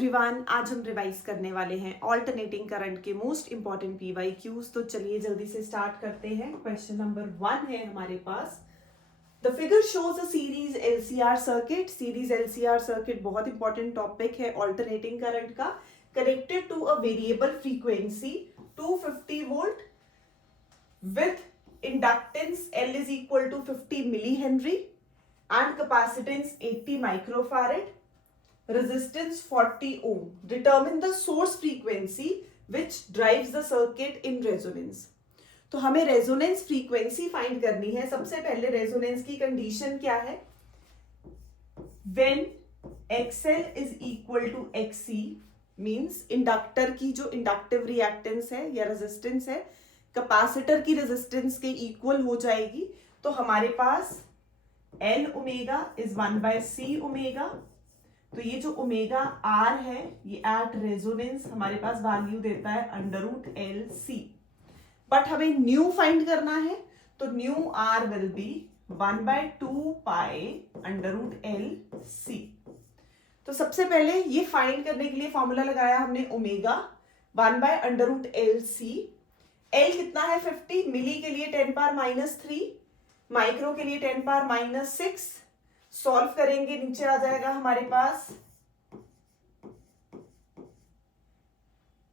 Everyone, आज हम revise करने वाले हैं ऑल्टरनेटिंग करंट के मोस्ट इंपॉर्टेंट पीवाईक्यूज। तो चलिए जल्दी से स्टार्ट करते हैं। क्वेश्चन नंबर 1 है हमारे पास। The figure shows a series LCR circuit. Series LCR circuit बहुत इंपॉर्टेंट टॉपिक है ऑल्टरनेटिंग करंट का। Connected to a variable frequency 250 volt with inductance L is equal to 50 millihenry and capacitance 80 microfarad, resistance 40 ohm. Determine the source frequency which drives the circuit in resonance. तो हमें resonance frequency find करनी है। सबसे पहले resonance की condition क्या है? When XL is equal to XC means inductor की जो इंडक्टिव रिएक्टेंस है या रेजिस्टेंस है कैपेसिटर की रेजिस्टेंस के इक्वल हो जाएगी। तो हमारे पास L omega is 1/C omega. तो ये जो ओमेगा R है ये एट रेजोनेंस हमारे पास वैल्यू देता है √LC। बट हमें न्यू फाइंड करना है तो new R will be 1/2 pi √LC। तो सबसे पहले ये फाइंड करने के लिए फॉर्मूला लगाया हमने ओमेगा 1/√LC। L कितना है 50, मिली के लिए 10⁻⁻3, माइक्रो के लिए 10⁻⁻6। सॉल्व करेंगे नीचे आ जाएगा हमारे पास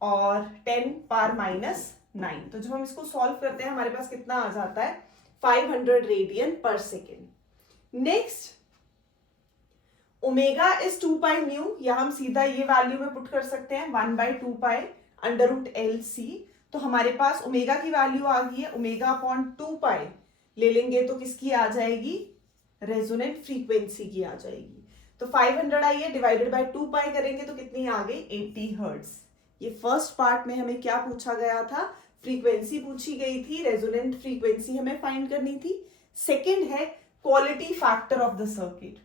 और 10⁻⁹। तो जब हम इसको सॉल्व करते हैं हमारे पास कितना आ जाता है 500 radian per second. Next omega is 2 pi new, या हम सीधा ये वैल्यू में पुट कर सकते हैं 1/2 पाई √LC। तो हमारे पास ओमेगा की वैल्यू आ गई है ओमेगा अपॉन 2 पाई ले लेंगे तो किसकी आ जाएगी? रेजोनेंट फ्रीक्वेंसी की आ जाएगी। तो 500 आई है, डिवाइडेड बाय 2 पाई करेंगे तो कितनी आ गई 80 हर्ट्ज। ये फर्स्ट पार्ट में हमें क्या पूछा गया था? फ्रीक्वेंसी पूछी गई थी, रेजोनेंट फ्रीक्वेंसी हमें फाइंड करनी थी। सेकेंड है quality factor of the circuit.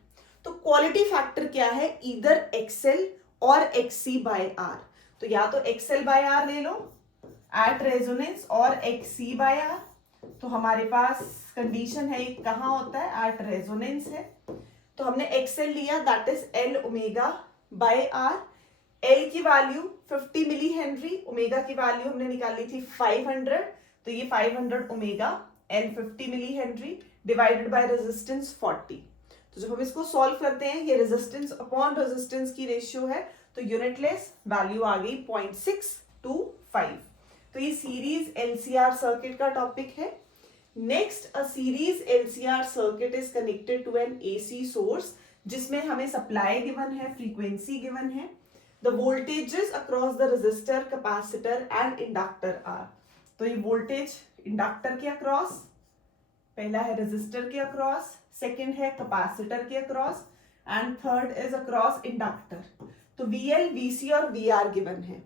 तो क्वालिटी फैक्टर क्या है? ईदर XL और XC बाय R। तो या तो XL बाय R ले लो एट रेजोनेंस और XC बाय R। तो हमारे पास कंडीशन है ये कहाँ होता है? एट रेजोनेंस है। तो हमने XL लिया that is L omega by R। L की वैल्यू 50 मिली हेनरी, ओमेगा की वैल्यू हमने निकाली थी 500। तो ये 500 omega L 50 milli henry divided by resistance 40। तो जब हम इसको सॉल्व करते हैं ये रेजिस्टेंस अपॉन रेजिस्टेंस की रेशियो है तो यूनिटलेस वैल्यू आ गई 0.625। तो ये सीरीज एलसीआर सर्किट का टॉपिक है। Next, a series LCR circuit is connected to an AC source जिसमें हमें सप्लाई गिवन है, फ्रीक्वेंसी गिवन है। The voltages across the resistor, capacitor and inductor are. तो ये वोल्टेज इंडक्टर के अक्रॉस, पहला है रेजिस्टर के अक्रॉस, सेकेंड है कैपेसिटर के across and third is across inductor. तो VL, VC और VR गिवन है।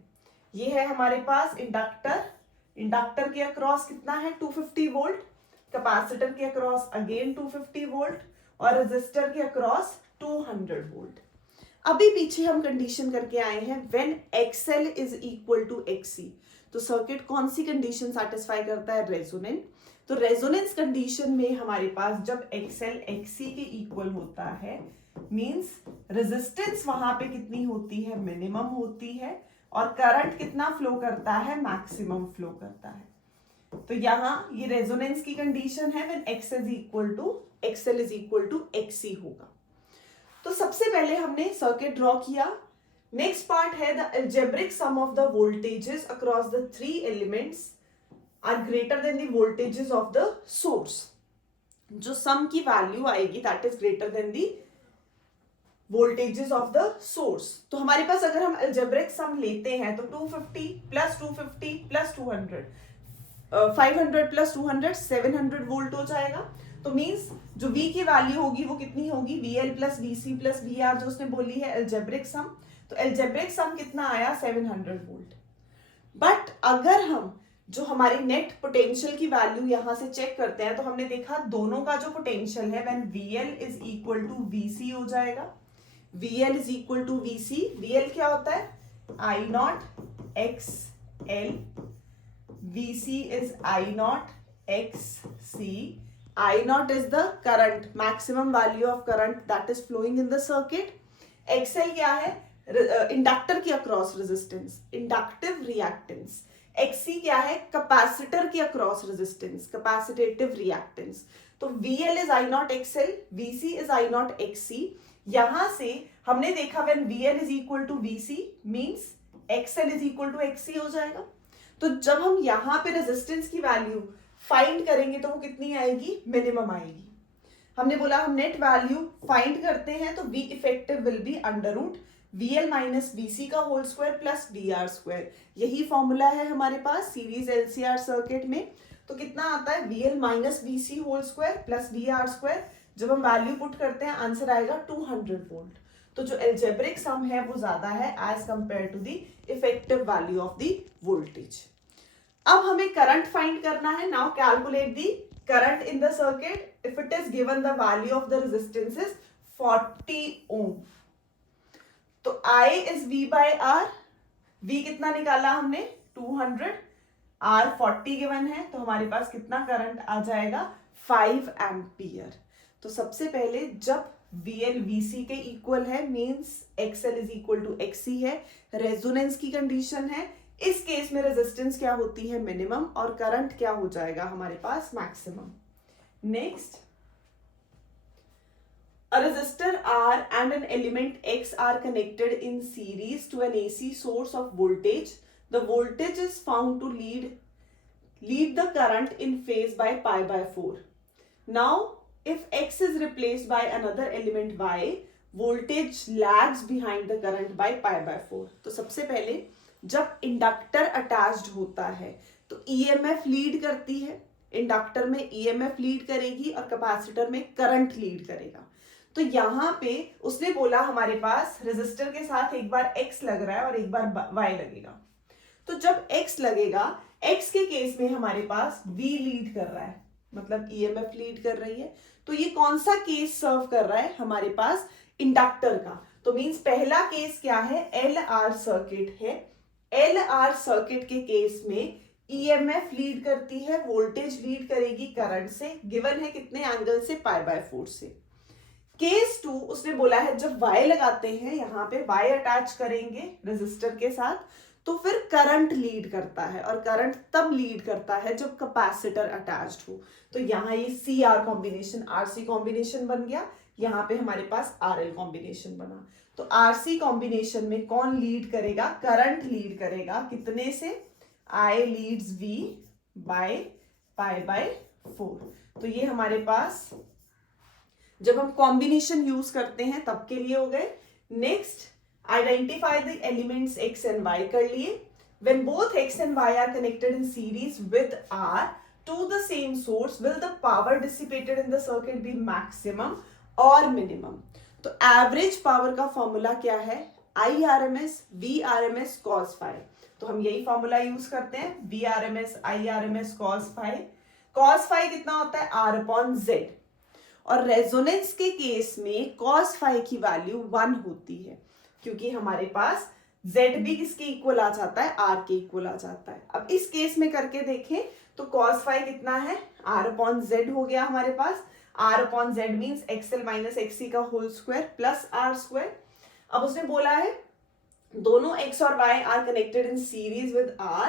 ये है हमारे पास इंडक्टर, इंडक्टर के अक्रॉस कितना है 250 वोल्ट, कैपेसिटर के अक्रॉस अगेन 250 वोल्ट और रेजिस्टर के अक्रॉस 200 वोल्ट। अभी पीछे हम कंडीशन करके आए हैं when XL is equal to XC। तो सर्किट कौन सी कंडीशन सेटिस्फाई करता है? रेजोनेंट। तो रेजोनेंस कंडीशन में हमारे पास जब XL XC के इक्वल होता है मींस रेजिस्टेंस वहां पे कितनी होती है? मिनिमम होती है और करंट कितना फ्लो करता है? मैक्सिमम फ्लो करता है। तो यहाँ ये रेजोनेंस की कंडीशन है when XL is equal to XC होगा। तो सबसे पहले हमने सर्किट ड्रॉ किया। नेक्स्ट पार्ट है the algebraic sum of the voltages across the 3 elements are greater than the voltages of the source. जो सम की वैल्यू आएगी that is greater than the voltages of the source. तो हमारे पास अगर हम algebraic सम लेते हैं तो 250 प्लस 250 प्लस 200 500 प्लस 200 700 वोल्ट हो जाएगा। तो मींस जो V की वैल्यू होगी वो कितनी होगी? VL plus VC plus VR जो उसने बोली है अलजेब्रिक सम। तो अलजेब्रिक सम कितना आया? 700 वोल्ट। बट अगर हम जो हमारी नेट पोटेंशियल की वैल्यू यहां से चेक करते हैं तो हमने देखा दोनों का जो पोटेंशियल है when VL is equal to VC हो जाएगा। VL is equal to VC। VL क्या होता है? I not XL। VC is I naught XC. I naught is the current, maximum value of current that is flowing in the circuit. XL क्या है? Inductor की across resistance, inductive reactance. XC क्या है? Capacitor की across resistance, capacitive reactance. तो VL is I not XL, VC is I not XC। यहां से हमने देखा when VL is equal to VC means XL is equal to XC हो जाएगा। तो जब हम यहां पे रेजिस्टेंस की वैल्यू फाइंड करेंगे तो वो कितनी आएगी? मिनिमम आएगी। हमने बोला हम नेट वैल्यू फाइंड करते हैं तो V effective will be under root VL minus VC का whole square plus DR square. यही फॉर्मूला है हमारे पास सीरीज LCR सर्किट में। तो कितना आता है? VL minus VC whole square plus DR square. जब हम वैल्यू पुट करते हैं आंसर आएगा 200 वोल्ट। तो जो एल्जेब्रिक सम है वो ज्यादा है as compare to the effective value of the voltage. अब हमें करंट फाइंड करना है। Now calculate the current in the circuit if it is given the value of the resistance is 40 ohm. तो I is V by R। V कितना निकाला हमने? 200। R 40 given है तो हमारे पास कितना करंट आ जाएगा? 5 एम्पियर। तो सबसे पहले जब VL VC के इक्वल है means XL is equal to XC है, रेजोनेंस की कंडीशन है। इस केस में रेजिस्टेंस क्या होती है? मिनिमम, और करंट क्या हो जाएगा हमारे पास? Maximum. Next, a resistor R and an element X are connected in series to an AC source of voltage. The voltage is found to lead the current in phase by pi by 4. Now, if X is replaced by another element Y, voltage lags behind the current by pi by 4. तो सबसे पहले जब inductor attached होता है तो EMF lead करती है, inductor में EMF लीड करेगी और कैपेसिटर में करंट लीड करेगा। तो यहां पे उसने बोला हमारे पास रेजिस्टर के साथ एक बार X लग रहा है और एक बार Y लगेगा। तो जब X लगेगा, X के केस में हमारे पास V लीड कर रहा है, मतलब EMF लीड कर रही है। तो ये कौन सा केस सर्व कर रहा है हमारे पास? इंडक्टर का। तो मींस पहला केस क्या है? LR सर्किट है। LR सर्किट के केस में EMF लीड करती है, वोल्टेज लीड करेगी करंट से, गिवन है कितने एंगल से? पाई बाय 4 से। केस 2 उसने बोला है जब Y लगाते हैं, यहां पे Y अटैच करेंगे रेजिस्टर के साथ, तो फिर करंट लीड करता है, और करंट तब लीड करता है जब कैपेसिटर अटैच्ड हो। तो यहाँ ये CR कॉम्बिनेशन RC कॉम्बिनेशन बन गया, यहाँ पे हमारे पास RL कॉम्बिनेशन बना। तो RC कॉम्बिनेशन में कौन लीड करेगा? करंट लीड करेगा। कितने से? I leads V by pi by 4। तो ये हमारे पास जब हम कॉम्बिनेशन यूज करते हैं तब के लिए हो गए। Next, identify the elements X and Y कर लिए। When both X and Y are connected in series with R to the same source, will the power dissipated in the circuit be maximum or minimum? तो average power का formula क्या है? IRMS VRMS cos phi। तो हम यही formula use करते हैं, VRMS IRMS cos phi। cos phi कितना होता है? R upon Z। और रेजोनेंस के केस में cos phi की वैल्यू 1 होती है, क्योंकि हमारे पास Z भी किसके इक्वल आ जाता है? R के इक्वल आ जाता है। अब इस केस में करके देखें तो cos phi कितना है? R upon Z हो गया हमारे पास। R upon Z means XL minus XC का whole square plus R square. अब उसने बोला है दोनों X और Y are connected in series with R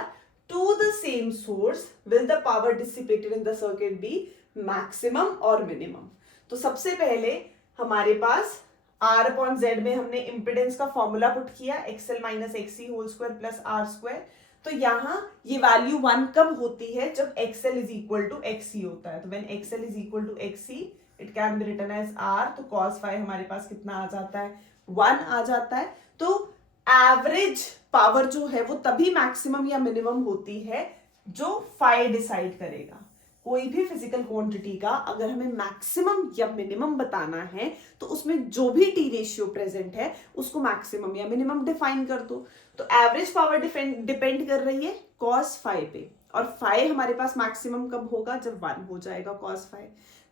to the same source, will the power dissipated in the circuit be maximum और minimum? तो सबसे पहले हमारे पास R अपॉन Z में हमने इंपिडेंस का फॉर्मूला पुट किया, XL minus XC whole square plus R square. तो यहाँ ये वैल्यू 1 कब होती है? जब XL is equal to XC होता है। तो when XL is equal to XC it can be written as R। तो cos phi हमारे पास कितना आ जाता है? 1 आ जाता है। तो एवरेज पावर जो है वो तभी मैक्सिमम या मिनिमम होती है जो phi डिसाइड करेगा। कोई भी फिजिकल क्वांटिटी का अगर हमें मैक्सिमम या मिनिमम बताना है तो उसमें जो भी टी रेशियो प्रेजेंट है उसको मैक्सिमम या मिनिमम डिफाइन कर दो। तो एवरेज पावर डिपेंड कर रही है cos phi पे, और phi हमारे पास मैक्सिमम कब होगा? जब 1 हो जाएगा cos phi।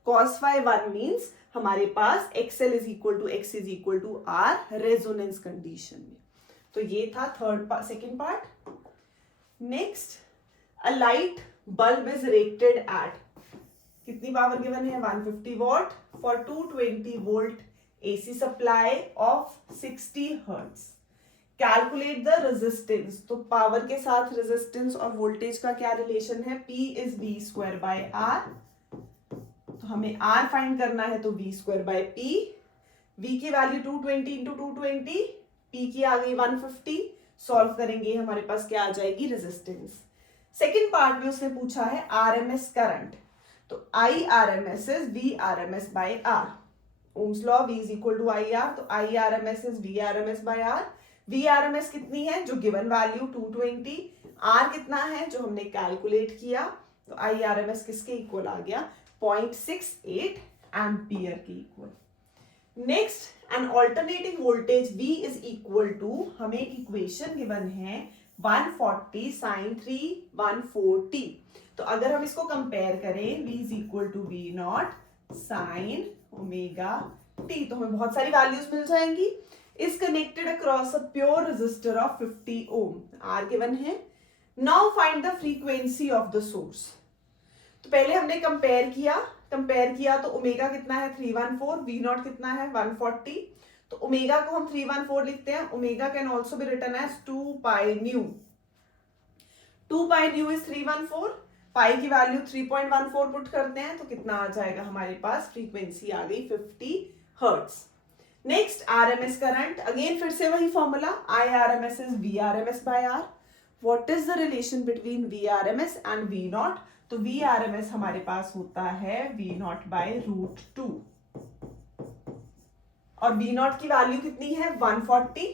cos phi 1 means हमारे पास XL is equal to X is equal to R resonance condition में। तो ये था second part. Next, a light bulb is rated at, कितनी पावर गिवन है? 150 watt for 220 volt AC supply of 60 hertz. Calculate the resistance, तो power के साथ resistance और वोल्टेज का क्या रिलेशन है, P is V square by R। तो हमें R फाइंड करना है, तो V square by P, V की वैल्यू 220 इंटू 220, P की आ गई 150, सॉल्व करेंगे हमारे पास क्या आ जाएगी, रेजिस्टेंस। सेकेंड पार्ट में उसने पूछा है RMS करंट, तो IRMS is VRMS by R, ohm's law V is equal to IR, तो IRMS is VRMS by R। VRMS कितनी है, जो गिवन वैल्यू 220, R कितना है जो हमने कैलकुलेट किया, तो IRMS किसके इक्वल आ गया, 0.68 एम्पियर के equal. Next, an alternating voltage V is equal to, हमें इक्वेशन गिवन है 140 sin 3 140, तो अगर हम इसको कंपेयर करें, V is equal to V not sine omega t, तो हमें बहुत सारी वैल्यूज मिल जाएंगी। Is connected across a pure resistor of 50 ohm, R given है। Now find the frequency of the source, तो पहले हमने कंपेयर किया तो ओमेगा कितना है 314, V नॉट कितना है 140, तो ओमेगा को हम 314 लिखते हैं। Omega can also be written as 2 pi nu, 2 pi nu is 314, pi की वैल्यू 3.14 पुट करते हैं तो कितना आ जाएगा हमारे पास, फ्रीक्वेंसी आ गई 50 hertz. Next, RMS current, again फिर से वही formula, IRMS is VRMS by R। What is the relation between VRMS and V naught, तो VRMS हमारे पास होता है V नॉट बाय √2, और V नॉट की वैल्यू कितनी है 140,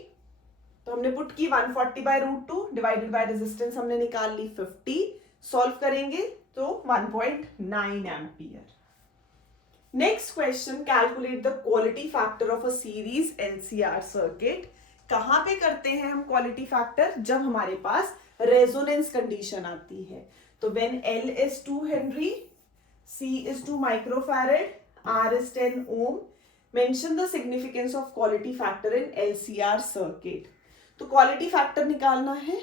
तो हमने पुट की 140 बाय √2 डिवाइडेड बाय रेजिस्टेंस हमने निकाल ली 50, सॉल्व करेंगे तो 1.9 ampere. Next question, calculate the quality factor of a series LCR circuit. कहां पे करते हैं हम क्वालिटी फैक्टर, जब हमारे पास रेजोनेंस कंडीशन आती है, तो when L is 2 Henry, C is 2 microfarad, R is 10 ohm, mention the significance of quality factor in LCR circuit। तो क्वालिटी फैक्टर निकालना है,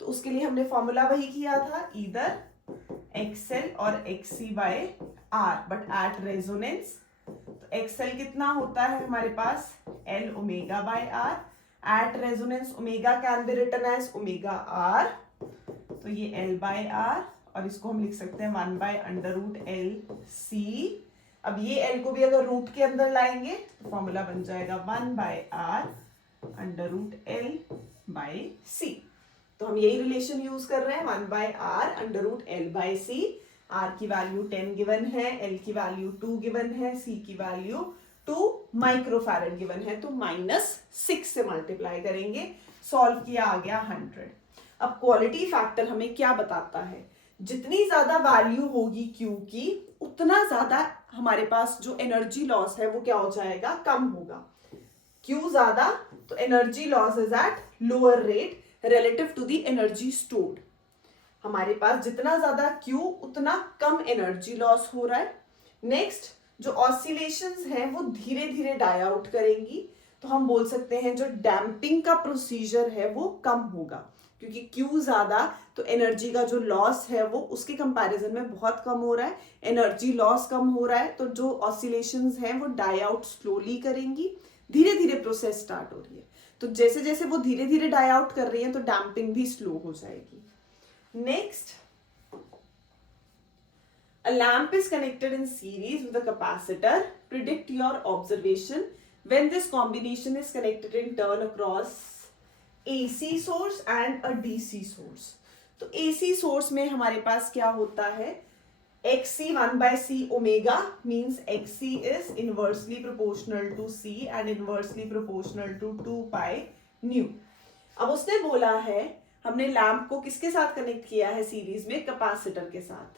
तो उसके लिए हमने फॉर्मूला वही किया था, इधर XL और XC by R, but at resonance, तो XL कितना होता है हमारे पास, L omega by R, at resonance omega can be written as omega R, तो ये L बाय R, और इसको हम लिख सकते हैं 1 बाय √LC। अब ये L को भी अगर रूट के अंदर लाएंगे तो फॉर्मूला बन जाएगा 1 by R √L by C। तो हम यही रिलेशन यूज कर रहे हैं, 1 by R √L by C। R की वैल्यू 10 गिवन है, L की वैल्यू 2 गिवन है, C की वैल्यू 2 माइक्रोफैरेड गिवन है, तो -6 से मल्टीप्लाई करेंगे, सॉल्व किया आ गया 100। अब क्वालिटी फैक्टर हमें क्या बताता है, जितनी ज्यादा वैल्यू होगी Q की, उतना ज्यादा हमारे पास जो एनर्जी लॉस है वो क्या हो जाएगा, कम होगा। Q ज्यादा तो energy loss is at lower rate relative to the energy stored। हमारे पास जितना ज्यादा Q उतना कम एनर्जी लॉस हो रहा है। नेक्स्ट, जो ऑसिलेशंस हैं वो धीरे धीरे डाई आउट करेंगी, तो हम बोल सकते हैं जो डैम्पिंग का प्रोसीजर है वो कम होगा, क्योंकि Q ज्यादा तो एनर्जी का जो लॉस है वो उसके कंपैरिजन में बहुत कम हो रहा है, एनर्जी लॉस कम हो रहा है, तो जो ऑसिलेशंस हैं वो डाई आउट स्लोली करेंगी, धीरे धीरे प्रोसेस स्टार्ट हो रही है, तो जैसे जैसे वो धीरे धीरे डाई आउट कर रही है तो डैम्पिंग भी स्लो हो जाएगी। Next, a lamp is connected in series with a capacitor, predict your observation when this combination is connected in turn across AC source and a DC source। तो AC source में हमारे पास क्या होता है, XC 1 by C omega means XC is inversely proportional to C and inversely proportional to 2 pi nu। अब उसने बोला है, हमने लैंप को किसके साथ कनेक्ट किया है सीरीज में, कैपेसिटर के साथ,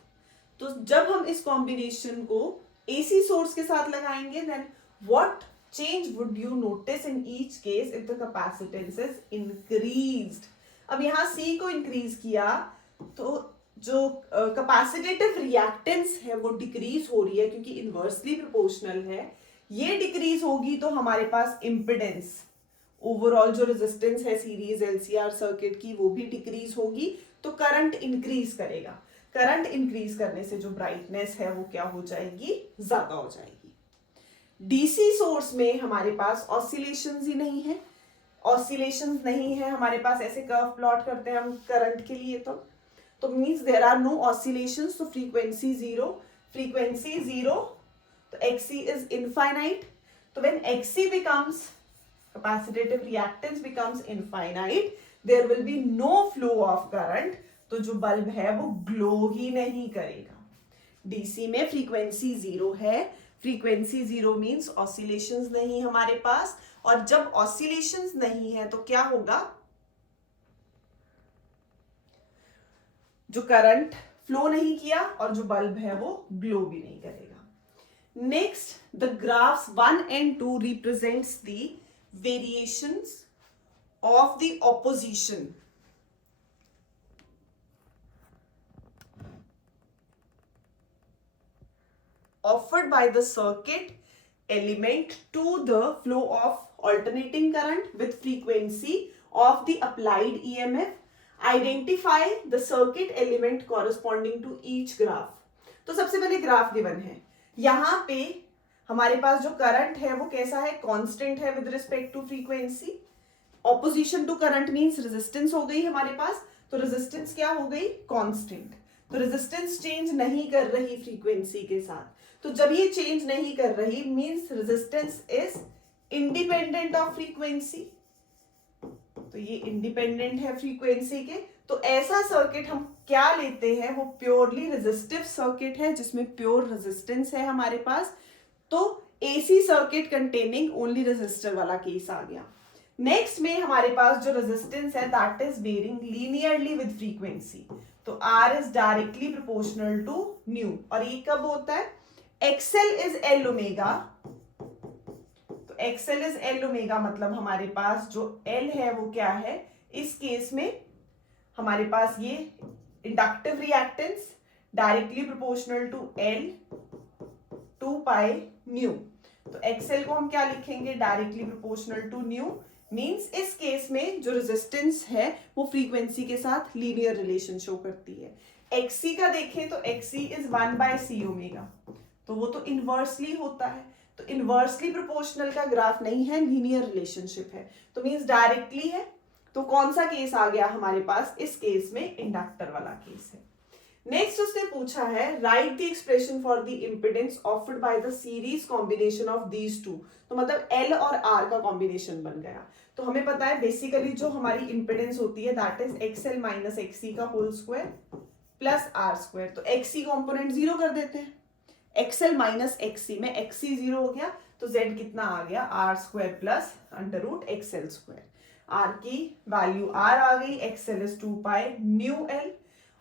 तो जब हम इस कॉम्बिनेशन को AC सोर्स के साथ लगाएंगे, then what change would you notice in each case if the capacitance is increased. अब यहाँ C को इंक्रीज किया तो जो कैपेसिटेटिव रिएक्टेंस है वो डिक्रीज हो रही है, क्योंकि इनवर्सली प्रोपोर्शनल है, ये डिक्रीज होगी तो हमारे पास इम्पिडेंस, ओवरऑल जो रेजिस्टेंस है सीरीज LCR सर्किट की वो भी डिक्रीज होगी, तो करंट इंक्रीज करेगा, करंट इंक्रीज करने से जो ब्राइटनेस है वो क्या हो जाएगी, ज्यादा हो जाएगी। DC सोर्स में हमारे पास ऑसिलेशंस ही नहीं है, ऑसिलेशंस नहीं है हमारे पास, ऐसे कर्व प्लॉट करते हैं हम करंट के लिए तो means there are no oscillations, तो फ्रीक्वेंसी जीरो, तो XC इज इनफाइनाइट. तो when XC becomes capacitive reactance becomes infinite, there will be no flow of current. तो जो बल्ब है वो ग्लो ही नहीं करेगा. डीसी में फ्रीक्वेंसी जीरो है. फ्रीक्वेंसी जीरो मीन्स ऑसिलेशंस नहीं हमारे पास, और जब ऑसिलेशंस नहीं है तो क्या होगा, जो करंट फ्लो नहीं किया और जो बल्ब है वो ग्लो भी नहीं करेगा. Next, the graphs 1 and 2 represents the variations of the opposition offered by the circuit element to the flow of alternating current with frequency of the applied EMF. Identify the circuit element corresponding to each graph. तो सबसे पहले graph given है. यहां पे हमारे पास जो current है वो कैसा है, कांस्टेंट है with respect to frequency. Opposition to current means resistance हो गई हमारे पास, तो रेजिस्टेंस क्या हो गई, कांस्टेंट. तो रेजिस्टेंस चेंज नहीं कर रही फ्रीक्वेंसी के साथ. तो जब ये चेंज नहीं कर रही means resistance is independent of frequency. तो ये इंडिपेंडेंट है फ्रीक्वेंसी के. तो ऐसा सर्किट हम क्या लेते हैं, वो प्योरली रेजिस्टिव सर्किट है जिसमें प्योर रेजिस्टेंस है हमारे पास. तो AC circuit containing only resistor वाला केस आ गया. नेक्स्ट में हमारे पास जो रेजिस्टेंस है that is varying linearly with frequency. तो R is directly proportional to nu. और ये कब होता है, XL इज L ओमेगा. तो XL इज L ओमेगा मतलब हमारे पास जो L है वो क्या है, इस केस में हमारे पास ये inductive reactance directly proportional to L 2 pi nu. तो XL को हम क्या लिखेंगे, directly proportional to nu. Means इस केस में जो रेजिस्टेंस है वो फ्रीक्वेंसी के साथ लीनियर रिलेशन शो करती है. XC का देखें तो XC is 1 by C omega. तो वो तो इनवर्सली होता है. तो इनवर्सली प्रोपोर्शनल का ग्राफ नहीं है, लीनियर रिलेशनशिप है. तो मींस डायरेक्टली है. तो कौन सा केस आ गया हमारे पास, इस केस में इंडक्टर वाला केस है. नेक्स्ट उसने पूछा है, right the expression for the impedance offered by the series combination of these two. तो मतलब L और R का कॉम्बिनेशन बन गया. तो हमें पता है बेसिकली जो हमारी इंपेडेंस होती है that is XL minus XC का whole square plus R square. तो XC कॉम्पोनेंट जीरो कर देते हैं. XL माइनस XC में XC जीरो हो गया तो Z कितना आ गया, R square plus under root XL square. R की वैल्यू R आ गई, XL is 2 pi nu L.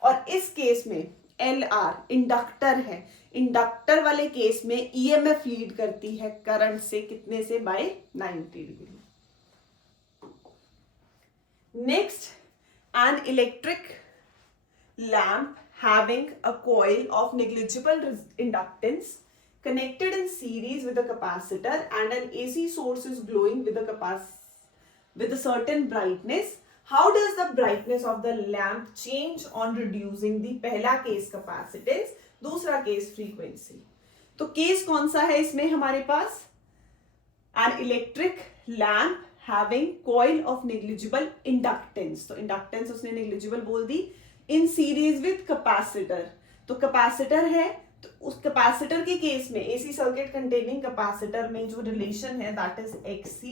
और इस केस में LR इंडक्टर है. इंडक्टर वाले केस में EMF लीड करती है करंट से, कितने से, by 90 degree. Next, an electric lamp having a coil of negligible inductance connected in series with a capacitor and an AC source is glowing with a certain brightness. How does the brightness of the lamp change on reducing the पहला case capacitance, दूसरा case frequency. तो case कौन सा है इसमें हमारे पास, an electric lamp having coil of negligible inductance. तो inductance उसने negligible बोल दी. In series with capacitor. तो कैपेसिटर है तो उस कैपेसिटर के केस में एसी सर्किट कंटेनिंग कैपेसिटर में जो रिलेशन है that is XC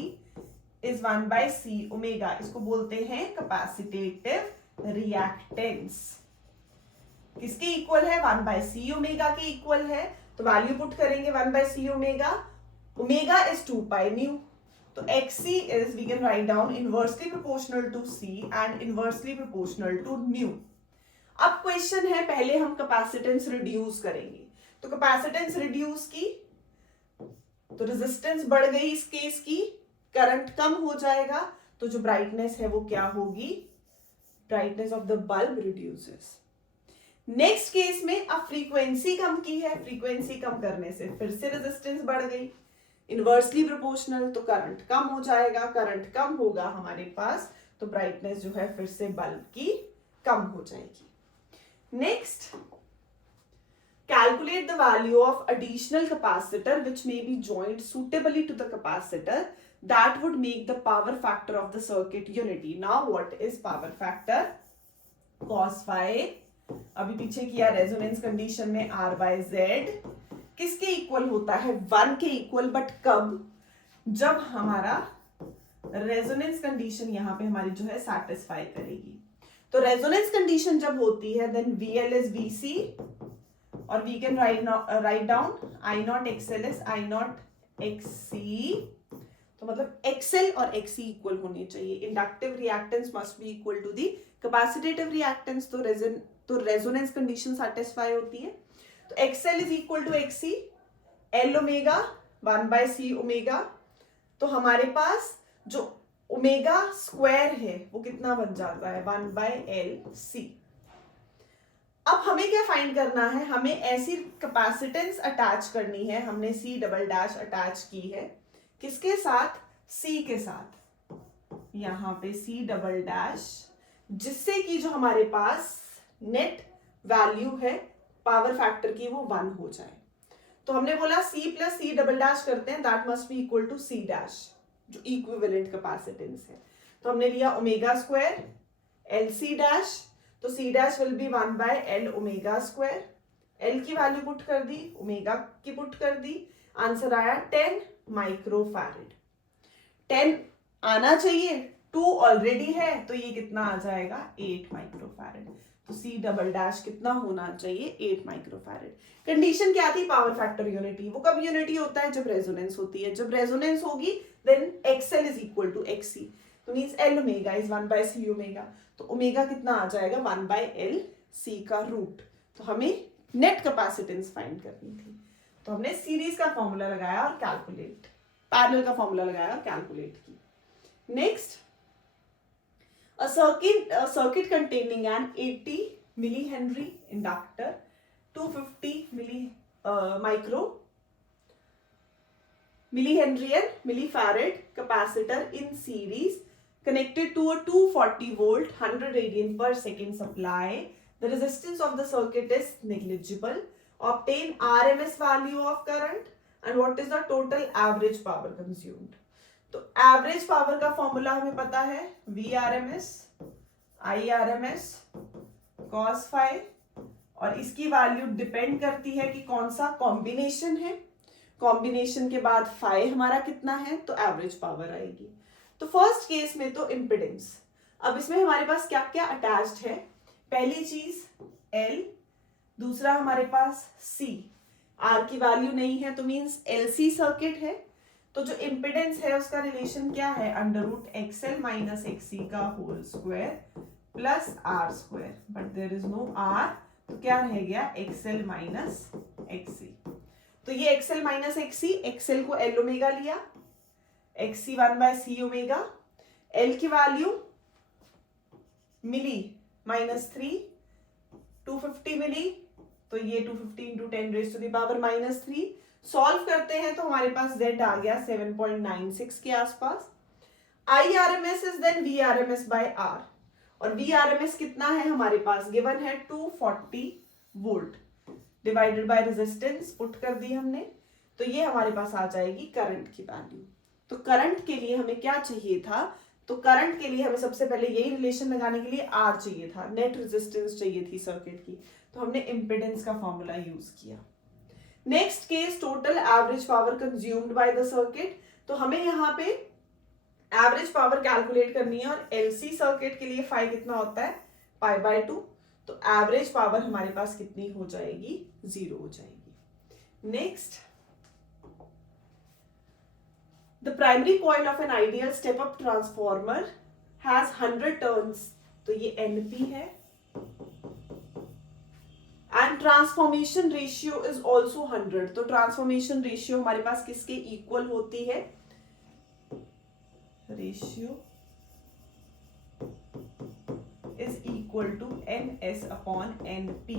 is 1 by C omega. इसको बोलते हैं कैपेसिटेटिव रिएक्टेंस. किसके इक्वल है, 1 बाय C ओमेगा के इक्वल है. तो वैल्यू पुट करेंगे 1 by C omega. Omega is 2 pi nu. तो XC is, we can write down, inversely proportional to C and inversely proportional to nu. अब question है, पहले हम कैपेसिटेंस रिड्यूस करेंगे. तो कैपेसिटेंस रिड्यूस की तो रेजिस्टेंस बढ़ गई इस केस की, करंट कम हो जाएगा. तो जो ब्राइटनेस है वो क्या होगी, brightness of the bulb reduces. Next case में अब फ्रीक्वेंसी कम की है, फ्रीक्वेंसी कम करने से फिर से रेजिस्टेंस बढ़ गई, इनवर्सली प्रोपोर्शनल. तो करंट कम हो जाएगा, करंट कम होगा हमारे पास तो ब्राइटनेस जो है फिर से बल्ब की कम हो जाएगी. Next, calculate the value of additional capacitor which may be joined suitably to the capacitor that would make the power factor of the circuit unity. Now what is power factor? cos phi, अभी पीछे किया resonance condition में R by Z किसके equal होता है? 1 के equal. But कब? जब हमारा रेजोनेंस कंडीशन यहाँ पे हमारी जो है सेटिस्फाई करेगी. तो रेजोनेंस कंडीशन जब होती है देन VL is VC और we can write down I not XL is I not XC. तो मतलब XL और XC इक्वल होनी चाहिए. Inductive reactance must be equal to the capacitive reactance. तो रेजोनेंस कंडीशन सेटिस्फाई होती है. तो XL is equal to XC, L omega 1 by C omega. तो हमारे पास जो ओमेगा स्क्वायर है वो कितना बन जाता है? 1 by LC. अब हमें क्या फाइंड करना है? हमें ऐसी कैपेसिटेंस अटैच करनी है. हमने C डबल डैश अटैच की है. किसके साथ? C के साथ. यहां पे C डबल डैश, जिससे कि जो हमारे पास नेट वैल्यू है पावर फैक्टर की वो 1 हो जाए. तो हमने बोला C plus C double dash करते हैं, that must be equal to C dash, जो इक्विवेलेंट कैपेसिटेंस है. तो हमने लिया ओमेगा स्क्वायर LC डैश. तो C dash will be 1 by L omega square. L की वैल्यू पुट कर दी, ओमेगा की पुट कर दी. आंसर आया 10 माइक्रोफैरेड. 10 आना चाहिए, 2 ऑलरेडी है, तो ये कितना आ जाएगा? 8 माइक्रोफैरेड. तो C डबल डैश कितना होना चाहिए? 8 माइक्रोफैरेड. कंडीशन क्या थी? Power factor unity. वो कब यूनिटी होता है? जब रेजोनेंस होती है. जब रेजोनेंस होगी then XL is equal to XC. तो मींस L omega is 1 by C omega. तो ओमेगा कितना आ जाएगा? 1 by L C का रूट. तो हमें नेट कैपेसिटेंस फाइंड करनी थी. तो हमने सीरीज का फॉर्मूला लगाया और कैलकुलेट, पैरेलल का फॉर्मूला लगाया और कैलकुलेट की. Next, a circuit containing an 80 millihenry inductor, 250 millihenry and millifarad capacitor in series connected to a 240 volt 100 radian per second supply. The resistance of the circuit is negligible. Obtain RMS value of current and what is the total average power consumed. तो average power का formula हमें पता है, VRMS IRMS cos phi, और इसकी value depend करती है कि कौन सा कॉम्बिनेशन है. कॉम्बिनेशन के बाद phi हमारा कितना है, तो एवरेज पावर आएगी. तो फर्स्ट केस में तो इम्पिडेंस. अब इसमें हमारे पास क्या क्या अटैच्ड है? पहली चीज L, दूसरा हमारे पास C. R की वैल्यू नहीं है तो मींस LC सर्किट है. तो जो इम्पिडेंस है उसका रिलेशन क्या है? Under root XL minus XC का whole square plus R square. But there is no R, तो क्या रह गया? XL minus XC. तो ये XL माइनस XC, XL को L ओमेगा लिया, XC 1 by C omega. L की वैल्यू मिली -3, 250 मिली, तो ये 250 into 10 raise to the power -3. Solve करते हैं तो हमारे पास Z आ गया 7.96 के आसपास. IRMS is then VRMS by R, और VRMS कितना है हमारे पास? गिवन है 240 volt divided by resistance, put कर दी हमने. तो ये हमारे पास आ जाएगी करंट की वैल्यू. तो करंट के लिए हमें क्या चाहिए था? तो करंट के लिए हमें सबसे पहले यही रिलेशन लगाने के लिए R चाहिए था, नेट रेजिस्टेंस चाहिए थी सर्किट की. तो हमने इम्पिडेंस का फॉर्मूला यूज किया. Next case, total average power consumed by the circuit. तो हमें यहाँ पे एवरेज पावर कैलकुलेट करनी है, और LC सर्किट के लिए phi कितना होता है? Pi by 2. तो एवरेज पावर हमारे पास कितनी हो जाएगी? 0 हो जाएगी. Next, the primary coil of an ideal step up transformer has 100 turns. तो ये NP है. And transformation ratio is also 100. तो ट्रांसफॉर्मेशन रेशियो हमारे पास किसके इक्वल होती है? Ratio is equal to NS upon NP.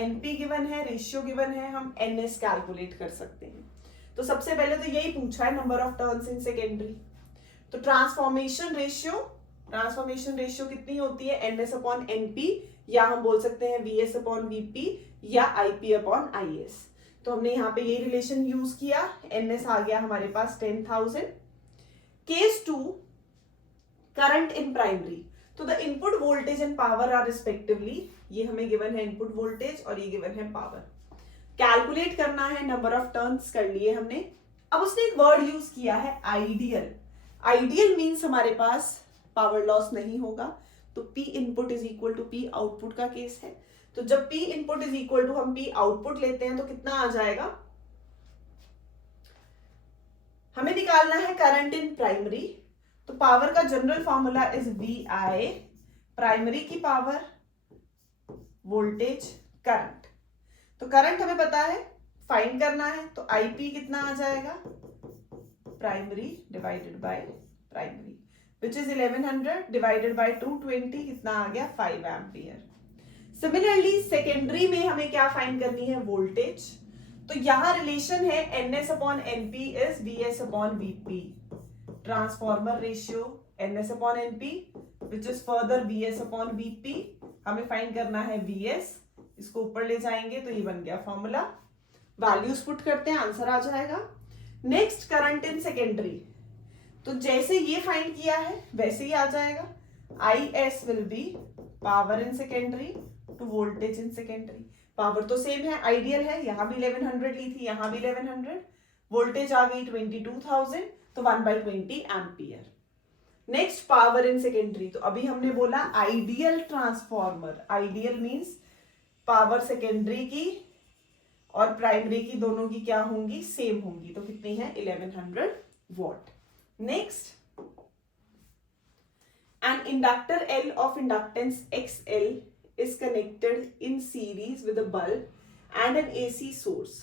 NP given है, रेशियो गिवन है, हम NS कैलकुलेट कर सकते हैं. तो सबसे पहले तो यही पूछा है, number of turns in secondary. तो ट्रांसफॉर्मेशन रेशियो कितनी होती है? NS अपॉन NP, या हम बोल सकते हैं VS अपॉन VP या IP अपॉन IS. तो हमने यहाँ पे ये रिलेशन यूज किया. NS आ गया हमारे पास 10,000. Case 2, current in primary. तो the input voltage and power are respectively, ये हमें गिवन है इनपुट वोल्टेज और ये गिवन है पावर। कैलकुलेट करना है, नंबर ऑफ टर्न्स कर लिए हमने। अब उसने एक वर्ड यूज किया है आइडियल। आइडियल मीन्स हमारे पास पावर लॉस नहीं होगा, तो P input is equal to P output का केस है। तो जब P input is equal to हम P आउटपुट लेते हैं तो कितना आ जाएगा, हमें निकालना है करंट इन प्राइमरी। तो पावर का general formula is VI, primary की पावर, वोल्टेज, करंट। तो करंट हमें पता है, फाइंड करना है, तो IP कितना आ जाएगा, primary divided by primary, which is 1100 divided by 220, कितना आ गया 5 एम्पियर। सिमिलरली सेकेंडरी में हमें क्या फाइंड करनी है, वोल्टेज। तो यहां रिलेशन है NS upon NP is VS upon VP, transformer ratio NS upon NP which is further VS upon VP। हमें फाइंड करना है VS, इसको ऊपर ले जाएंगे तो ये बन गया फॉर्मूला। वैल्यूज पुट करते हैं, आंसर आ जाएगा। नेक्स्ट करंट इन सेकेंडरी, तो जैसे ये फाइंड किया है वैसे ही आ जाएगा। IS will be power in secondary to voltage in secondary. Power तो सेम है, आइडियल है, यहां भी 1100 ली थी, यहां भी 1100, वोल्टेज आ गई 22,000, तो 1/20 ampere. Next power in secondary, तो अभी हमने बोला ideal transformer, ideal means power secondary की और प्राइमरी की दोनों की क्या होंगी, सेम होंगी, तो कितनी है 1100 what. Next, an inductor L of inductance XL is connected in series with a bulb and an AC source.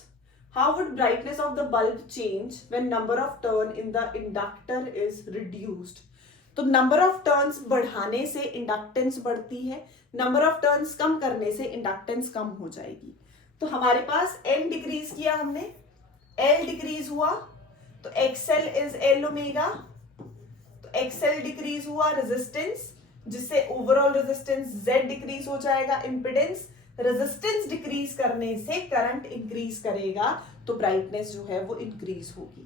How would brightness of the bulb change when number of turn in the inductor is reduced? तो number of turns बढ़ाने से inductance बढ़ती है, number of turns कम करने से inductance कम हो जाएगी। तो हमारे पास N डिक्रीज किया हमने, L डिक्रीज हुआ, तो XL is L omega, XL decrease हुआ रेजिस्टेंस, जिससे ओवरऑल रेजिस्टेंस Z डिक्रीज हो जाएगा, इंपेडेंस। रेजिस्टेंस डिक्रीज करने से करंट इंक्रीज करेगा, तो ब्राइटनेस जो है वो इंक्रीज होगी।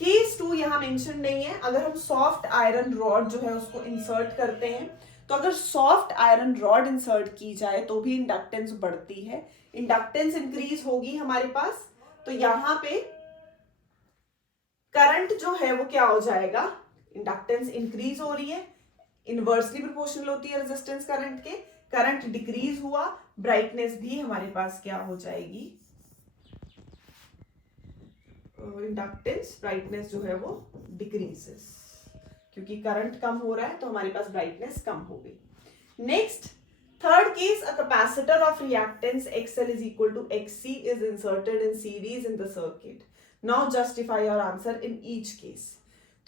केस 2 यहां मेंशन नहीं है। अगर हम सॉफ्ट आयरन रॉड जो है उसको इंसर्ट करते हैं, तो अगर सॉफ्ट आयरन रॉड इंसर्ट की जाए तो भी इंडक्टेंस बढ़ती है, इंडक्टेंस इंक्रीज होगी हमारे पास। तो यहां पे करंट जो है वो क्या हो जाएगा, इंडक्टेंस इंक्रीज हो रही है, इनवर्सली प्रोपोर्शनल होती है रेजिस्टेंस करंट के, करंट डिक्रीज हुआ, ब्राइटनेस भी हमारे पास क्या हो जाएगी, इंडक्टेंस ब्राइटनेस जो है वो डिक्रीजेस, क्योंकि करंट कम हो रहा है तो हमारे पास ब्राइटनेस कम हो गई। Next, third case, a capacitor of reactance XL is equal to XC is inserted in series in the circuit. Now justify your answer in each case.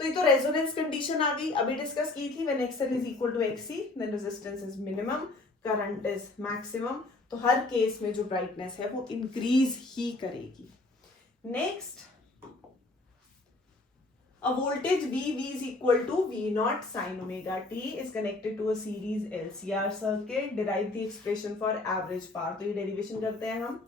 तो ये तो रेजोनेंस कंडीशन आ गई, अभी डिस्कस की थी, when XL is equal to XC then resistance is minimum, current is maximum. तो हर case में जो ब्राइटनेस है वो इंक्रीज ही करेगी। Next, a voltage V is equal to V0 sin omega t is connected to a series LCR circuit. Derive the expression for average power. तो ये derivation करते हैं हम।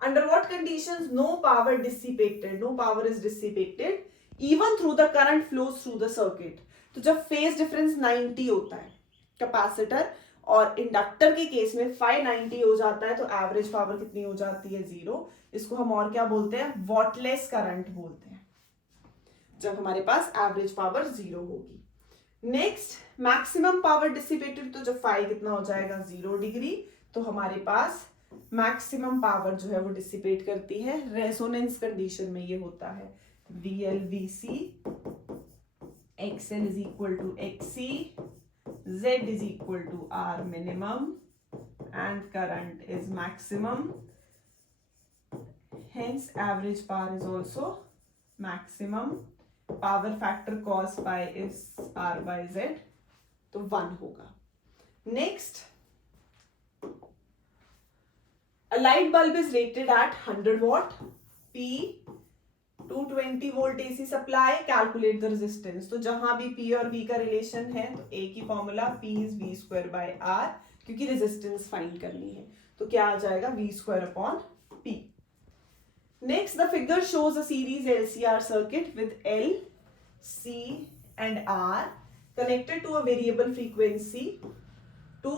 Under what conditions no power dissipated, no power is dissipated even through the current flows through the circuit. तो जब phase difference 90 होता है capacitor और इंडक्टर के केस में 590 हो जाता है, तो एवरेज पावर कितनी हो जाती है, 0। इसको हम और क्या बोलते हैं, वॉटलेस करंट बोलते हैं, जब हमारे पास एवरेज पावर 0 होगी। नेक्स्ट, मैक्सिमम पावर डिसिपेटेड, तो जब फाई कितना हो जाएगा 0 डिग्री, तो हमारे पास मैक्सिमम पावर जो है वो डिसिपेट करती है। रेजोनेंस कंडीशन में ये होता है VLVC, XL is equal to XC, Z is equal to R minimum and current is maximum, hence average power is also maximum, power factor cos pi is R by Z, तो 1 होगा। Next, a light bulb is rated at 100 watt, P 220 volt AC supply, calculate the resistance. तो जहां भी P और V का relation है तो A की फॉर्मूला P इज V²/R, क्योंकि रेजिस्टेंस फाइंड करनी है, तो क्या आ जाएगा V²/P। Next, the figure shows a series LCR circuit with L C and R connected to a variable frequency to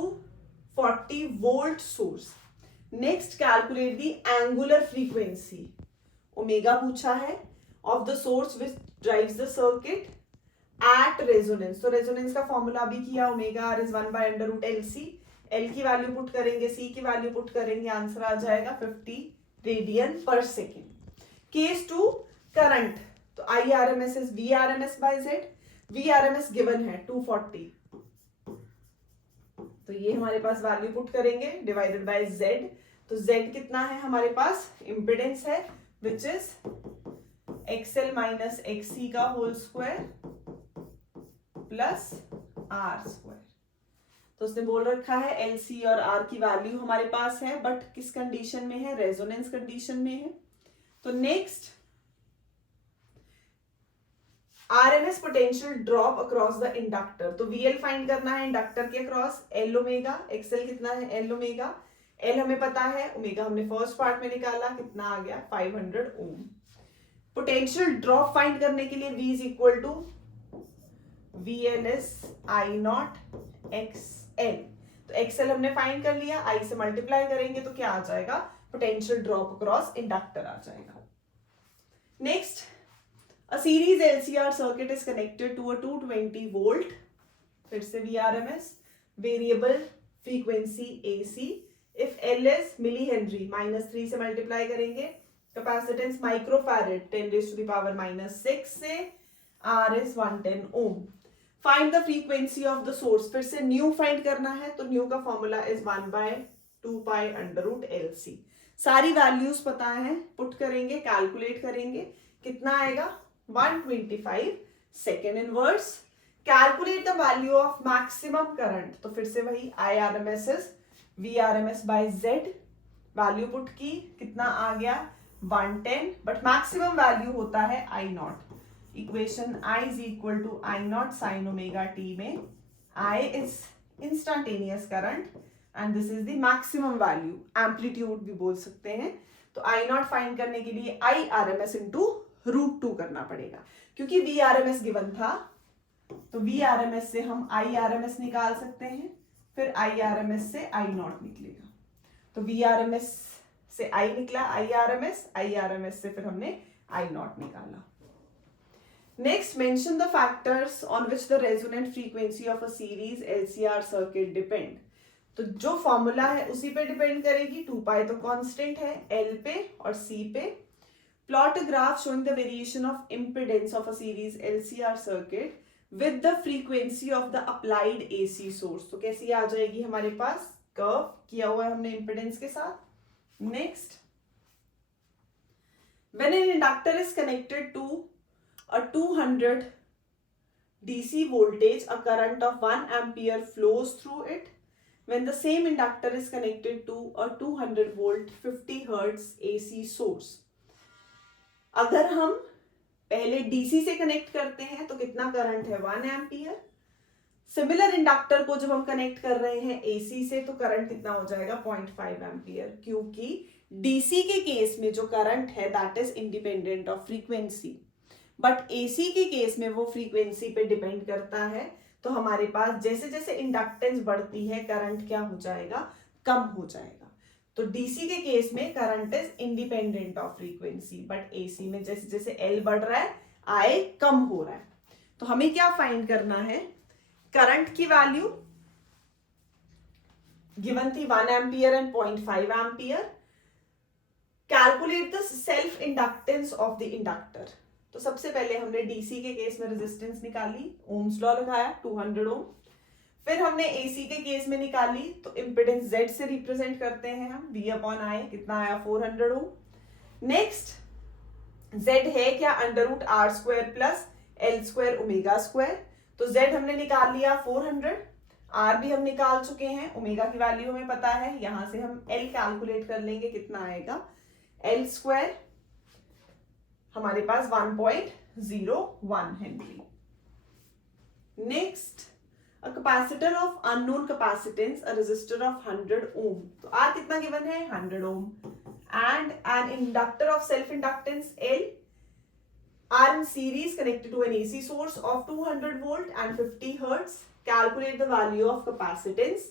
40 volt source. Next calculate the angular frequency. Omega पूछा है of the source which drives the circuit at resonance. तो resonance का formula भी किया, omega r is 1 by under root L C. L की value put करेंगे, C की value put करेंगे, आंसर आ जाएगा 50 radian per second. Case 2 current. तो I R M S is V R M S by Z. V R M S given है 240. तो ये हमारे पास वैल्यू पुट करेंगे डिवाइडेड बाय जेड. तो जेड कितना है हमारे पास, इम्पिडेंस है which is XL minus XC का whole square plus R square. तो उसने बोल रखा है एल सी और आर की वैल्यू हमारे पास है, बट किस कंडीशन में है, रेजोनेंस कंडीशन में है. तो next RMS potential drop across the inductor. तो वीएल फाइंड करना है इंडक्टर के अक्रॉस, एल ओमेगा. एक्सएल कितना है, एल ओमेगा. एल हमें पता है, ओमेगा हमने फर्स्ट पार्ट में निकाला, कितना आ गया 500 ओम. पोटेंशियल ड्रॉप फाइंड करने के लिए V is equal to VL is I not XL. तो XL हमने फाइंड कर लिया, I से मल्टीप्लाई करेंगे तो क्या आ जाएगा, पोटेंशियल ड्रॉप अक्रॉस इंडक्टर आ जाएगा. Next, a series LCR circuit is connected to a 220 volt. फिर से VRMS, variable frequency AC. If L is millihenry, -3 से मल्टीप्लाई करेंगे. Capacitance microfarad 10 raised to the power -6 से, R is 110 ohm. Find the frequency of the source. फिर से new find करना है, तो न्यू का formula is 1/2 pi under root L C. सारी वैल्यूज पता है, पुट करेंगे, कैलकुलेट करेंगे, कितना आएगा 125 second inverse. Calculate the value of maximum current. तो फिर से वही I R M S is V R M S by Z. Value put की, कितना आ गया 110, बट मैक्सिमम वैल्यू होता है I not. Equation I is equal to I not sine omega t में I is instantaneous current and this is the maximum value, amplitude भी बोल सकते हैं. तो आई नॉट फाइंड करने के लिए I R M S into √2 करना पड़ेगा, क्योंकि V R M S given था. तो वी आर एम एस से हम आई आर एम एस निकाल सकते हैं, फिर आई आर एम एस से आई नॉट निकलेगा. तो वी आर एम एस से आई निकला, आई आर एम एस से फिर हमने आई नॉट निकाला. Next, mention the factors on which the resonant frequency of a series LCR circuit depend. तो जो फॉर्मूला है उसी पे डिपेंड करेगी. 2 पाई तो कांस्टेंट है, L पे और C पे. Plot a graph showing the variation of impedance of a series LCR circuit with the frequency of the applied AC source. तो कैसी आ जाएगी हमारे पास, कर्व किया हुआ है हमने इम्पिडेंस के साथ. Next, when an inductor is connected to a 200 DC voltage, a current of 1 ampere flows through it. When the same inductor is connected to a 200 volt 50 hertz AC source. अगर हम पहले DC से connect करते हैं तो कितना current है 1 ampere. Similar inductor को जब हम कनेक्ट कर रहे हैं AC से तो करंट कितना हो जाएगा 0.5 एम्पियर, क्योंकि DC के केस में जो करंट है that is independent of frequency, but AC के केस में वो फ्रीक्वेंसी पे डिपेंड करता है. तो हमारे पास जैसे जैसे इंडक्टेंस बढ़ती है करंट क्या हो जाएगा, कम हो जाएगा. तो डीसी के केस में current is independent of frequency, but AC में जैसे जैसे एल बढ़ रहा है आई कम हो रहा है. तो हमें क्या फाइंड करना है, करंट की वैल्यू गिवन थी 1 ampere and 0.5 ampere. Calculate the self inductance of the inductor. तो सबसे पहले हमने डीसी के केस में रेजिस्टेंस निकाली, ओम्स लॉ लगाया 200 ओम. फिर हमने एसी के केस में निकाली, तो इम्पिडेंस जेड से रिप्रेजेंट करते हैं हम, V अपॉन आई, कितना आया 400 ओम. नेक्स्ट, जेड है क्या, under root R square plus L square omega square. तो जेड हमने निकाल लिया 400, आर भी हम निकाल चुके हैं, ओमेगा की वैल्यू हमें पता है. यहां से हम एल कैलकुलेट कर लेंगे, कितना आएगा एल स्क्वायर हमारे पास 1.01 Henry. Next, a capacitor of unknown capacitance, a resistor of 100 ohm. तो R कितना गिवन है 100 ohm and an inductor of self inductance L are in series connected to an AC source of 200 volt and 50 hertz. Calculate the value of capacitance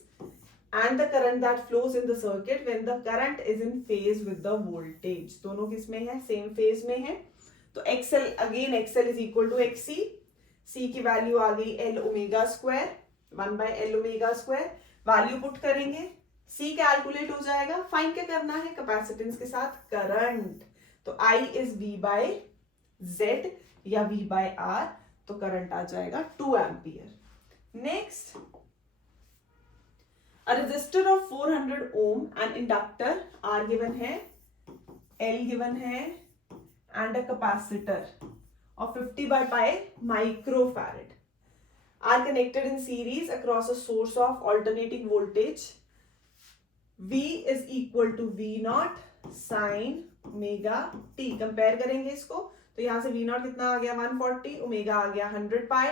and the current that flows in the circuit when the current is in phase with the voltage. दोनों किस में है? Same phase में है. तो XL again XL is equal to XC. C की value आ गई L omega square 1 by L omega square. Value put करेंगे, C कैलकुलेट हो जाएगा. फाइंड क्या करना है? कैपेसिटेंस के साथ करंट. तो I is V by Z या V by R. तो करंट आ जाएगा 2 ampere. Next, a resistor of 400 ohm and inductor R given है, L given है and a capacitor of 50 by pi microfarad are connected in series across a source of alternating voltage. V is equal to V naught sin omega t. Compare करेंगे इसको तो यहां से V naught कितना आ गया 140, omega आ गया 100 pi.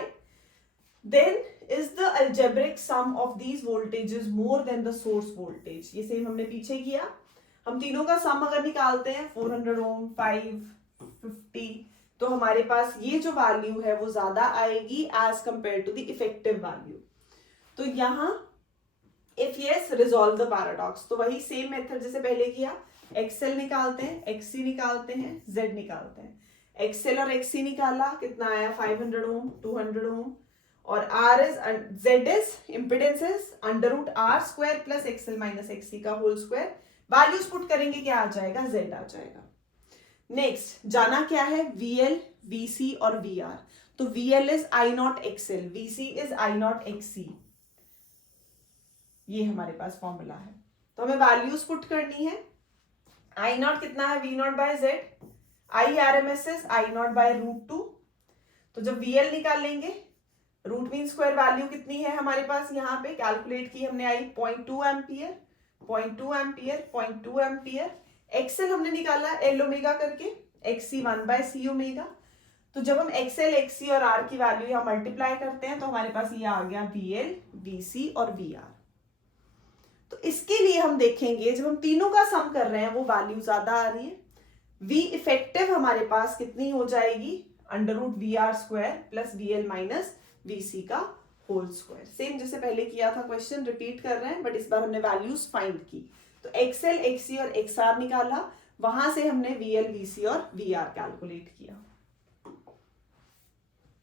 Then is the algebraic sum of these voltages more than the source voltage? ये सेम हमने पीछे किया. हम तीनों का सम अगर निकालते हैं 400 ओम 550 तो हमारे पास ये जो वैल्यू है वो ज्यादा आएगी as compare to the effective value. तो यहाँ if yes resolve the paradox. तो वही सेम मेथड जैसे पहले किया. XL निकालते हैं, XC निकालते हैं, Z निकालते हैं. XL और XC निकाला, कितना आया 500 ओम 200 ओम और R is Z is impedance is under root R square plus XL minus XC का होल स्क्वायर. वैल्यूज पुट करेंगे, क्या आ जाएगा? Z आ जाएगा. नेक्स्ट जाना क्या है? VL, VC और VR. तो VL is I naught XL, VC is I naught XC. ये हमारे पास फॉर्मूला है. तो हमें वैल्यूज पुट करनी है. I naught कितना है? V naught by Z. I RMS is I naught by √2. तो जब VL निकाल लेंगे, रूट मीन स्क्वायर वैल्यू कितनी है हमारे पास? यहाँ पे कैलकुलेट की हमने आई 0.2 एम्पियर 0.2 एम्पियर 0.2 एम्पियर. XL हमने निकाला L ओमेगा करके, XC 1 by C ओमेगा. तो जब हम XL, XC और R की वैल्यू यहाँ मल्टीप्लाई करते हैं तो हमारे पास ये आ गया VL, VC और VR. तो इसके लिए हम देखेंगे जब हम तीनों का सम कर रहे हैं वो वैल्यू ज्यादा आ रही है. V इफेक्टिव हमारे पास कितनी हो जाएगी? Under root VR square plus VL minus VC का होल स्क्वायर. सेम जैसे पहले किया था, क्वेश्चन रिपीट कर रहे हैं बट इस बार हमने वैल्यूज फाइंड की. तो XL, XC और XR निकाला, वहां से हमने VL, VC और VR कैलकुलेट किया.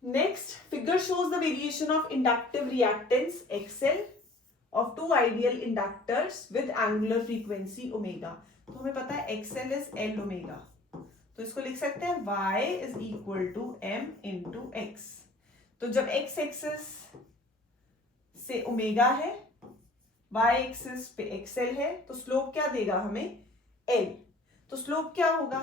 Next figure shows the variation of inductive reactance XL of two ideal inductors with angular frequency omega. तो हमें पता है XL is L omega. तो इसको लिख सकते हैं Y is equal to M into X. तो जब X एक्सिस से ओमेगा है, Y एक्सिस पे XL है, तो स्लोप क्या देगा हमें? L. तो स्लोप क्या होगा?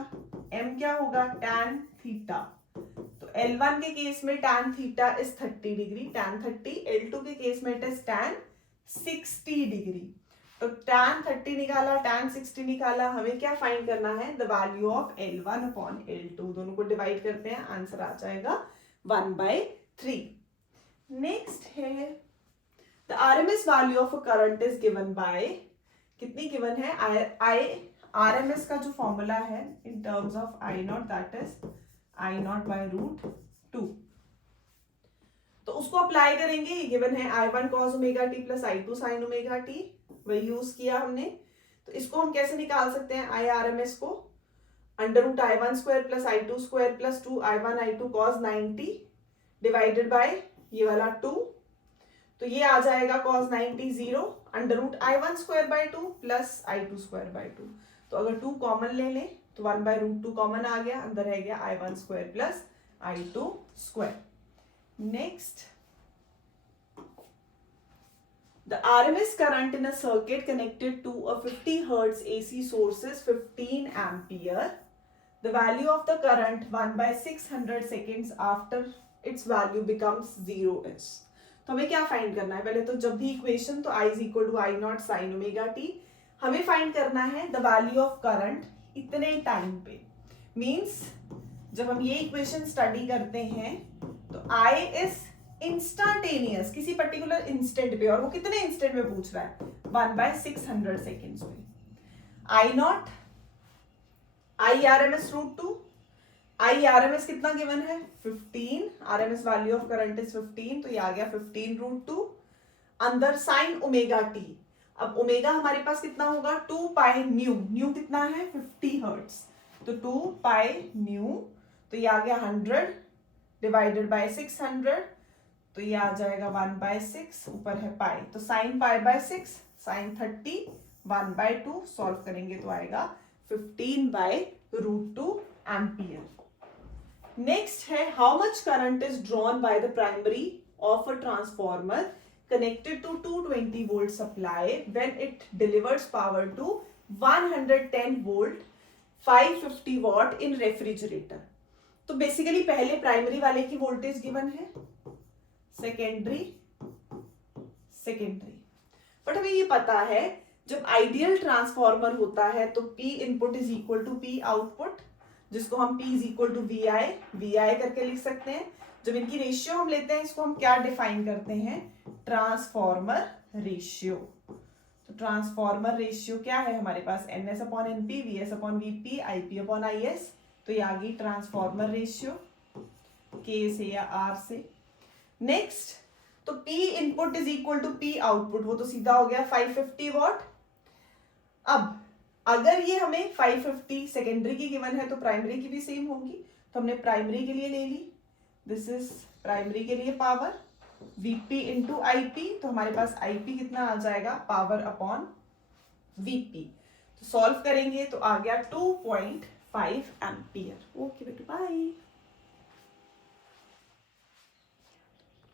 M क्या होगा? tan theta. तो L1 के केस में tan theta is 30 degree, tan 30. L2 के केस में इट इज tan 60 डिग्री. तो tan 30 निकाला, tan 60 निकाला, हमें क्या फाइंड करना है? The value of L1 upon L2. दोनों को डिवाइड करते हैं, आंसर आ जाएगा 1/3. नेक्स्ट है the RMS value of a current is given by, कितनी गिवन है? RMS का जो फॉर्मूला है in terms of I not, that is I not by √2. तो उसको अप्लाई करेंगे. ये गिवन है I1 cos omega T plus I2 sin omega T, वही यूज किया हमने. तो इसको हम कैसे निकाल सकते हैं? IRMS को under root I1 square plus I2 square plus 2 I1 I2 cos 90 divided by ये वाला 2. तो ये आ जाएगा cos 90 0 under root I1 square by 2 plus I2 square by 2. तो अगर 2 कॉमन ले लें तो 1/√2 कॉमन आ गया, अंदर रह गया I1 square plus I2 square. Next, the RMS current in a circuit connected to a 50 Hertz AC source is 15 ampere. The value of the current 1/600 seconds after its value becomes 0 is. तो हमें क्या find करना है? पहले तो जब भी equation तो I is equal to I naught sin omega T. हमें फाइंड करना है द वैल्यू ऑफ करंट इतने टाइम पे. मीन्स जब हम ये इक्वेशन स्टडी करते हैं तो I इज इंस्टांटेनियस, किसी पर्टिकुलर इंस्टेंट पे, और वो कितने इंस्टेंट में पूछ रहा है? 1/600 सेकेंड्स में. I नॉट, IRMS √2, IRMS कितना गिवन है 15, RMS value of current is 15, तो ये आ गया 15√2 अंदर साइन ओमेगा टी। अब ओमेगा हमारे पास कितना होगा 2 पाई न्यू, न्यू कितना है 50 हर्ट्ज, तो 2 पाई न्यू, तो ये आ गया 100 डिवाइडेड बाय 600, तो ये आ जाएगा 1/6, ऊपर है पाई, तो sine pi by 6 sine 30 1/2, solve करेंगे तो आएगा 15/√2 एम्पियर। नेक्स्ट है how much current is drawn by the primary of a transformer connected to 220 volt supply when it delivers power to 110 volt 550 watt in refrigerator। तो basically पहले primary वाले की voltage given है, secondary but हमें ये पता है जब आइडियल ट्रांसफॉर्मर होता है तो P input is equal to P output, जिसको हम P is equal to VI करके लिख सकते हैं। जब इनकी रेशियो हम लेते हैं इसको हम क्या डिफाइन करते हैं, ट्रांसफॉर्मर रेशियो। तो ट्रांसफॉर्मर रेशियो क्या है हमारे पास, NS/NP, VS/VP, IP/IS, तो ये आ गई ट्रांसफॉर्मर रेशियो K से या R से। नेक्स्ट तो P input is equal to P output, वो तो सीधा हो गया 550 वॉट। अब अगर ये हमें 550 सेकेंडरी की गिवन है तो प्राइमरी की भी सेम होगी, तो हमने प्राइमरी के लिए ले ली, दिस इज प्राइमरी के लिए पावर Vp इंटू IP, तो हमारे पास IP कितना आ जाएगा पावर अपॉन Vp, तो सॉल्व करेंगे तो आ गया 2.5 एम्पियर। ओके बेटू बाय।